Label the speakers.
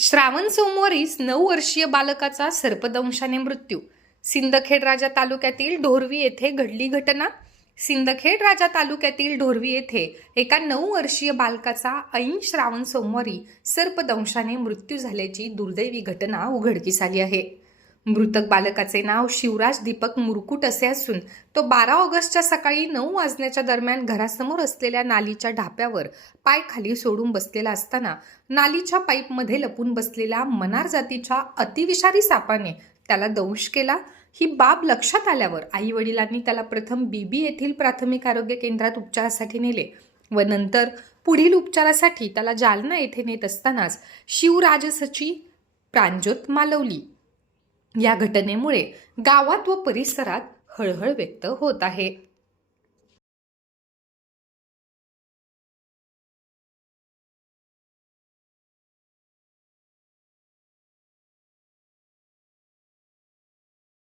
Speaker 1: श्रावण सोमवारीच नऊ वर्षीय बालकाचा सर्पदंशाने मृत्यू. सिंदखेड राजा तालुक्यातील ढोरवी येथे घडली घटना. सिंदखेड राजा तालुक्यातील ढोरवी येथे एका नऊ वर्षीय बालकाचा ऐन श्रावण सोमवारी सर्पदंशाने मृत्यू झाल्याची दुर्दैवी घटना उघडकीस आली आहे. मृतक बालकाचे नाव शिवराज दीपक मुरकुट असे असून तो बारा ऑगस्टच्या सकाळी नऊ वाजण्याच्या दरम्यान घरासमोर असलेल्या नालीच्या ढाप्यावर पाय खाली सोडून बसलेला असताना नालीच्या पाईपमध्ये लपून बसलेल्या मनार जातीच्या अतिविषारी सापाने त्याला दंश केला. ही बाब लक्षात आल्यावर आई वडिलांनी त्याला प्रथम बीबी येथील प्राथमिक आरोग्य केंद्रात उपचारासाठी नेले व नंतर पुढील उपचारासाठी त्याला जालना येथे नेत असतानाच शिवराजसची प्रांजोत मालवली. या घटनेमुळे गावात व परिसरात हळहळ व्यक्त होत आहे.